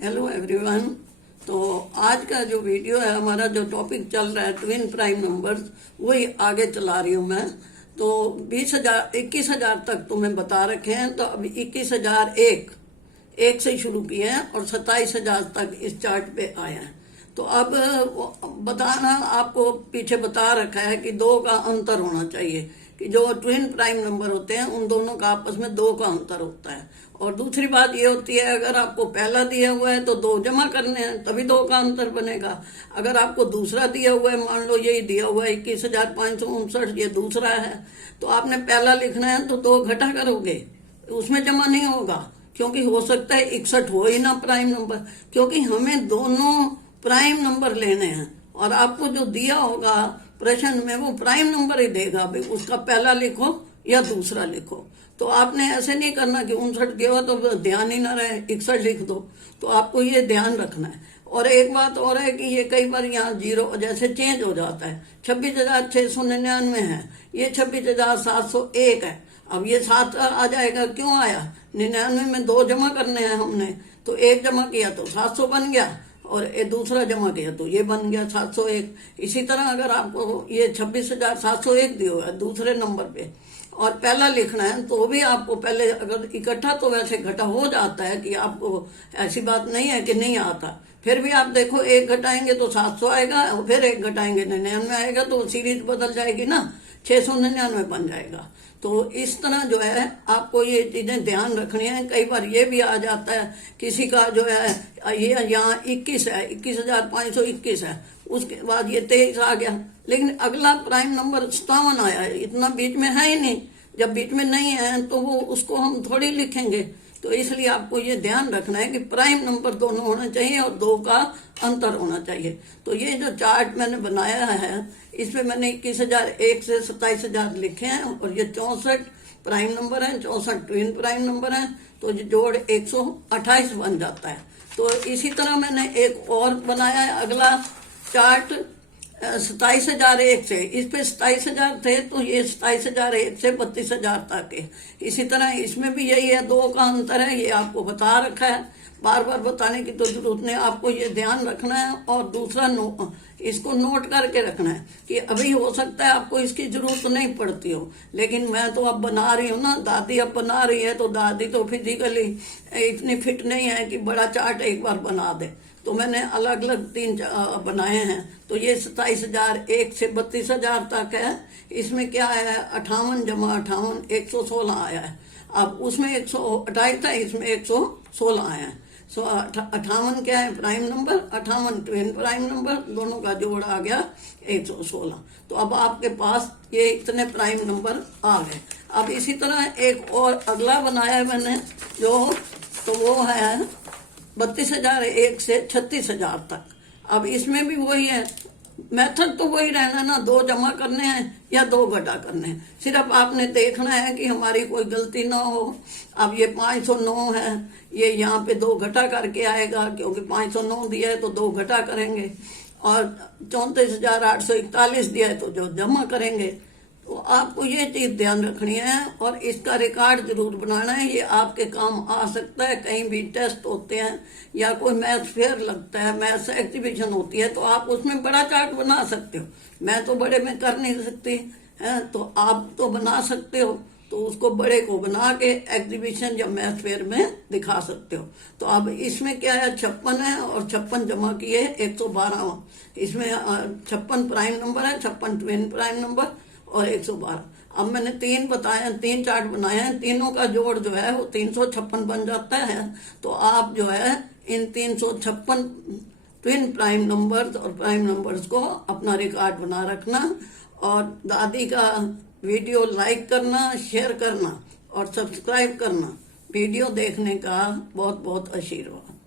Hello everyone. तो आज का जो वीडियो है, हमारा जो टॉपिक चल रहा है ट्विन प्राइम नंबर्स, वही आगे चला रही हूँ मैं। तो 20,000 21,000 तक तुम्हें बता रखे हैं, तो अब 21,001 एक से शुरू किए हैं और 27,000 तक इस चार्ट पे आए हैं। तो अब बताना आपको पीछे बता रखा है कि दो का अंतर होना चाहिए, कि जो ट्विन प्राइम नंबर होते हैं उन दोनों का आपस में दो का अंतर होता है। और दूसरी बात ये होती है, अगर आपको पहला दिया हुआ है तो दो जमा करने हैं तभी दो का अंतर बनेगा। अगर आपको दूसरा दिया हुआ है, मान लो यही दिया हुआ है 21,559, ये दूसरा है, तो आपने पहला लिखना है तो दो घटा करोगे, उसमें जमा नहीं होगा, क्योंकि हो सकता है 61 हो ही ना प्राइम नंबर, क्योंकि हमें दोनों प्राइम नंबर लेने हैं। और आपको जो दिया होगा प्रश्न में वो प्राइम नंबर ही देगा, भाई उसका पहला लिखो या दूसरा लिखो। तो आपने ऐसे नहीं करना कि 59 दिया हुआ तो ध्यान ही ना रहे 61 लिख दो। तो आपको ये ध्यान रखना है। और एक बात और है कि ये कई बार यहाँ जीरो जैसे चेंज हो जाता है। 26,699 है, ये 26,701 है। अब ये 7 आ जाएगा, क्यों आया? 99 में दो जमा करने हैं हमने, तो एक जमा किया तो 700 बन गया, और ये दूसरा जमा किया तो ये बन गया 701। इसी तरह अगर आपको ये 26,701 दिया हुआ है दूसरे नंबर पे और पहला लिखना है, तो भी आपको पहले अगर इकट्ठा तो वैसे घटा हो जाता है, कि आपको ऐसी बात नहीं है कि नहीं आता। फिर भी आप देखो, एक घटाएंगे तो 700 आएगा, और फिर एक घटाएंगे 99 आएगा, तो सीरीज बदल जाएगी ना, 699 बन जाएगा। तो इस तरह जो है आपको ये चीजें ध्यान रखनी है। कई बार ये भी आ जाता है, किसी का जो है ये यहाँ 21 है, 21,521 है, उसके बाद ये 23 आ गया, लेकिन अगला प्राइम नंबर 57 आया है, इतना बीच में है ही नहीं। जब बीच में नहीं है तो वो उसको हम थोड़ी लिखेंगे। तो इसलिए आपको ये ध्यान रखना है कि प्राइम नंबर दोनों होना चाहिए और दो का अंतर होना चाहिए। तो ये जो चार्ट मैंने बनाया है, इसमें मैंने 21,001 से 27,000 लिखे हैं, और ये 64 प्राइम नंबर है, 64 ट्विन प्राइम नंबर है, तो जोड़ 128 बन जाता है। तो इसी तरह मैंने एक और बनाया है अगला चार्ट 27,001 से, इस पे 27,000 थे, तो ये 27,001 से 32,000 तक है। इसी तरह इसमें भी यही है, दो का अंतर है, ये आपको बता रखा है, बार बार बताने की तो जरूरत नहीं, आपको ये ध्यान रखना है। और दूसरा इसको नोट करके रखना है कि अभी हो सकता है आपको इसकी जरूरत नहीं पड़ती हो, लेकिन मैं तो अब बना रही हूँ ना, दादी अब बना रही है, तो दादी तो फिजिकली इतनी फिट नहीं है कि बड़ा चार्ट एक बार बना दे। तो मैंने अलग अलग 3 बनाए हैं। तो ये 27,001 से 32,000 तक है। इसमें क्या है, 58 जमा 58 116 आया है। अब उसमें 128 था, इसमें 116 आया है। 58 क्या है prime number, 58 twin prime number, दोनों का जोड़ आ गया 116। तो अब आपके पास ये इतने प्राइम नंबर आ गए। अब इसी तरह एक और अगला बनाया है मैंने, जो तो वो है 32,001 से 36,000 तक। अब इसमें भी वही है, मेथड तो वही रहना ना, दो जमा करने हैं या दो घटा करने हैं। सिर्फ आपने देखना है कि हमारी कोई गलती ना हो। अब ये 509 है, ये यहाँ पे दो घटा करके आएगा, क्योंकि 509 दिया है तो दो घटा करेंगे, और 34,841 दिया है तो जो जमा करेंगे। तो आपको ये चीज ध्यान रखनी है, और इसका रिकॉर्ड जरूर बनाना है। ये आपके काम आ सकता है, कहीं भी टेस्ट होते हैं या कोई मैथ फेयर लगता है, मैथ एग्जीबिशन होती है, तो आप उसमें बड़ा चार्ट बना सकते हो। मैं तो बड़े में कर नहीं सकती है, तो आप तो बना सकते हो, तो उसको बड़े को बना के एग्जीबिशन या मैथ फेयर में दिखा सकते हो। तो अब इसमें क्या है, 56 है, और 56 जमा किए 112। इसमें 56 प्राइम नंबर है, 56 ट्विन प्राइम नंबर और 112। अब मैंने 3 बताए हैं, 3 चार्ट बनाए हैं, तीनों का जोड़ जो है वो 356 बन जाता है। तो आप जो है इन 356 ट्विन प्राइम नंबर्स और प्राइम नंबर्स को अपना रिकॉर्ड बना रखना, और दादी का वीडियो लाइक करना, शेयर करना और सब्सक्राइब करना। वीडियो देखने का बहुत बहुत आशीर्वाद।